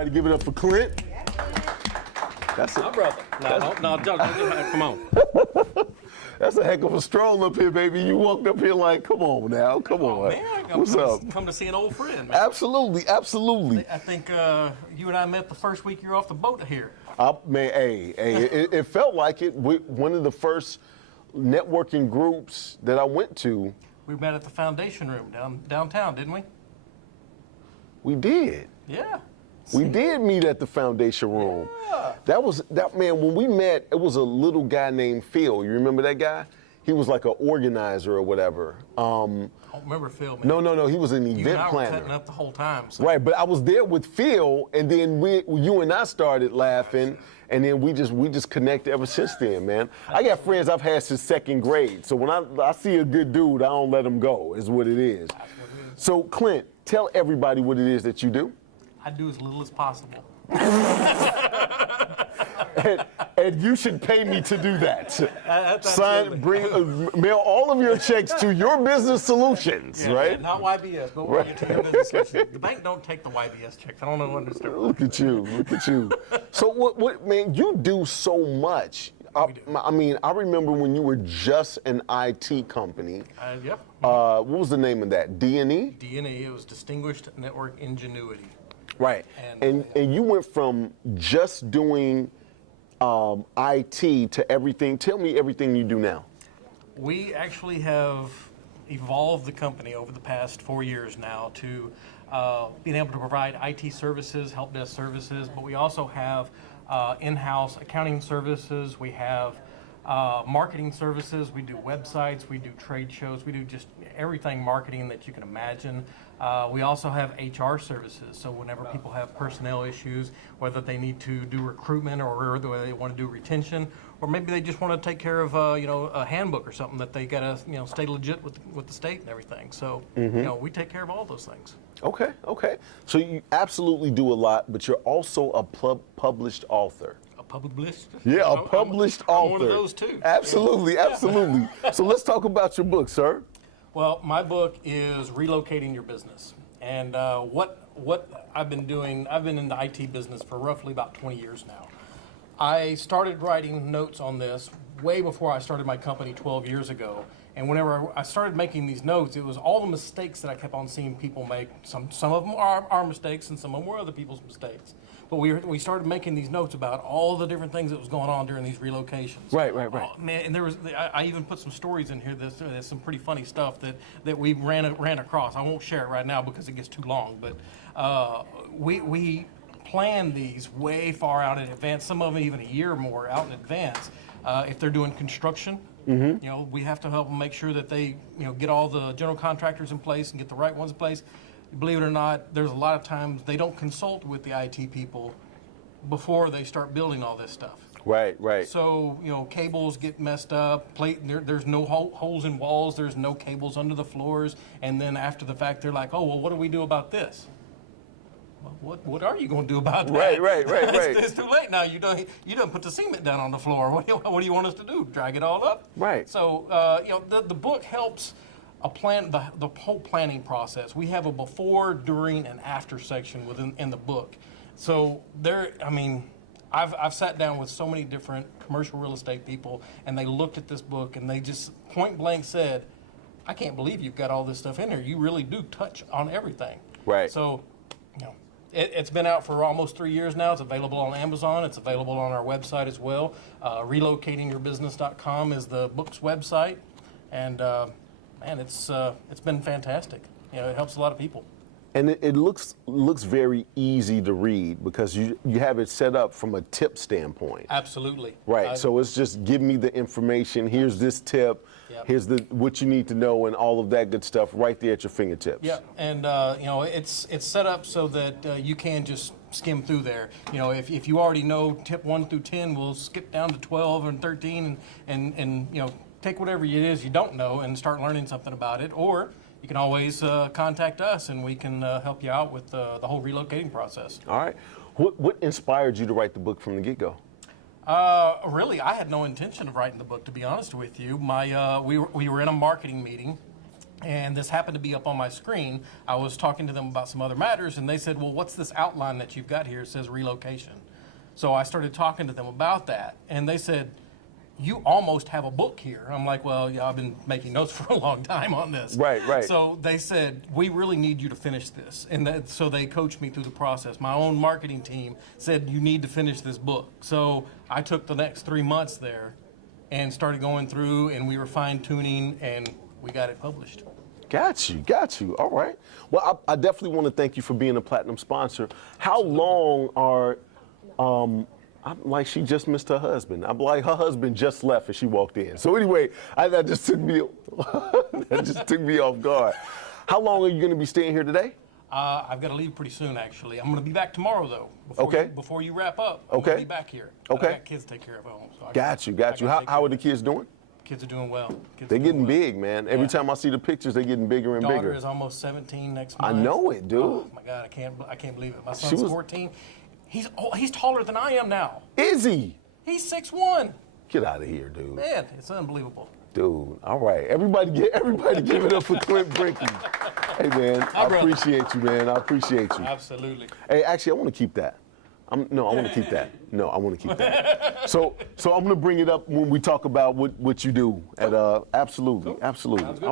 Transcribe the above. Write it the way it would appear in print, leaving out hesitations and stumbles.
Everybody give it up for Clint. That's My brother. No, come on. That's a heck of a stroll up here, baby. You walked up here like, come on now, come on. Man, What's up? Come to see an old friend, man. Absolutely, absolutely. I think you and I met the first week you're off the boat here. Man, it felt like it. One of the first networking groups that I went to. We met at the Foundation Room downtown, didn't we? We did. Yeah. We did meet at the Foundation Room. Yeah. That man, when we met, it was a little guy named Phil. You remember that guy? He was like an organizer or whatever. I don't remember Phil, man. No, he was an event You and I were planner. cutting up the whole time. So. Right, but I was there with Phil, and then you and I started laughing, and then we just connected ever since then, man. I got friends I've had since second grade, so when I see a good dude, I don't let him go, is what it is. So, Clint, tell everybody what it is that you do. I do as little as possible. And you should pay me to do that. Absolutely. Mail all of your checks to Your Business Solutions, right? Yeah, not YBS, but we'll get to Your Business Solutions. The bank don't take the YBS checks. I don't know what to do. Look at you. So what, man, you do so much. I mean, I remember when you were just an IT company. Yep. What was the name of that? D&E? D&E, it was Distinguished Network Ingenuity. Right. And you went from just doing IT to everything. Tell me everything you do now. We actually have evolved the company over the past 4 years now to being able to provide IT services, help desk services, but we also have in-house accounting services. We have marketing services. We do websites. We do trade shows. We do just everything marketing that you can imagine. We also have HR services. So whenever people have personnel issues, whether they need to do recruitment or whether they want to do retention, or maybe they just want to take care of a handbook or something that they got to stay legit with the state and everything. So we take care of all those things. Okay. So you absolutely do a lot, but you're also a published author. A published? Yeah, a published author. I'm one of those too. Absolutely. So let's talk about your book, sir. Well, my book is Relocating Your Business. And what I've been doing, I've been in the IT business for roughly about 20 years now. I started writing notes on this way before I started my company 12 years ago. And whenever I started making these notes, it was all the mistakes that I kept on seeing people make. Some of them are our mistakes and some of them were other people's mistakes. But we started making these notes about all the different things that was going on during these relocations. Right. Oh, man, and I even put some stories in here. There's some pretty funny stuff that we ran across. I won't share it right now because it gets too long. But we planned these way far out in advance. Some of them even a year or more out in advance. If they're doing construction, we have to help them make sure that they get all the general contractors in place and get the right ones in place. Believe it or not, there's a lot of times they don't consult with the IT people before they start building all this stuff. Right. So, cables get messed up, there's no holes in walls, there's no cables under the floors, and then after the fact, they're like, oh, well, what do we do about this? Well, what are you going to do about that? Right. It's too late now. You don't put the cement down on the floor. What do you want us to do? Drag it all up? Right. So, the book helps the whole planning process. We have a before, during, and after section in the book. So I've sat down with so many different commercial real estate people, and they looked at this book and they just point blank said, I can't believe you've got all this stuff in there. You really do touch on everything. Right. So, it's been out for almost 3 years now. It's available on Amazon. It's available on our website as well. Relocatingyourbusiness.com is the book's website. And, it's been fantastic. It helps a lot of people. And it looks very easy to read because you have it set up from a tip standpoint. Absolutely. Right. So it's just give me the information. Here's this tip. Yep. Here's what you need to know and all of that good stuff right there at your fingertips. Yeah. And it's set up so that you can just skim through there. If you already know tip 1 through 10, we'll skip down to 12 and 13 and take whatever it is you don't know and start learning something about it. Or you can always contact us, and we can help you out with the whole relocating process. All right. What inspired you to write the book from the get-go? Really, I had no intention of writing the book, to be honest with you. We were in a marketing meeting, And this happened to be up on my screen. I was talking to them about some other matters, and they said, well, what's this outline that you've got here? It says relocation. So I started talking to them about that, and they said, you almost have a book here. I'm like, well, yeah, I've been making notes for a long time on this. Right, right. So they said, we really need you to finish this. And so they coached me through the process. My own marketing team said, you need to finish this book. So I took the next 3 months there and started going through, and we were fine-tuning, and we got it published. Got you. All right. Well, I definitely want to thank you for being a platinum sponsor. How long are, I'm like, she just missed her husband. I'm like, her husband just left and she walked in. So anyway, that just took me, that just took me off guard. How long are you going to be staying here today? I've got to leave pretty soon, actually. I'm going to be back tomorrow, though. Before you wrap up, I'm going to be back here. But I got kids to take care of at home. So Got you. How are the kids doing? Kids are doing well. They're getting big, man. Every time I see the pictures, they're getting bigger and bigger. Daughter is almost 17 next month. I know it, dude. Oh my God, I can't believe it. My son's 14. He's taller than I am now. Is he? He's 6'1". Get out of here, dude. Man, it's unbelievable. Dude, all right. Everybody give it up for Clint Brinkley. Hey, man, I appreciate you, man. I appreciate you. Absolutely. Hey, actually, I want to keep that. I want to keep that. No, I want to keep that. So I'm going to bring it up when we talk about what you do. Absolutely. Sounds good.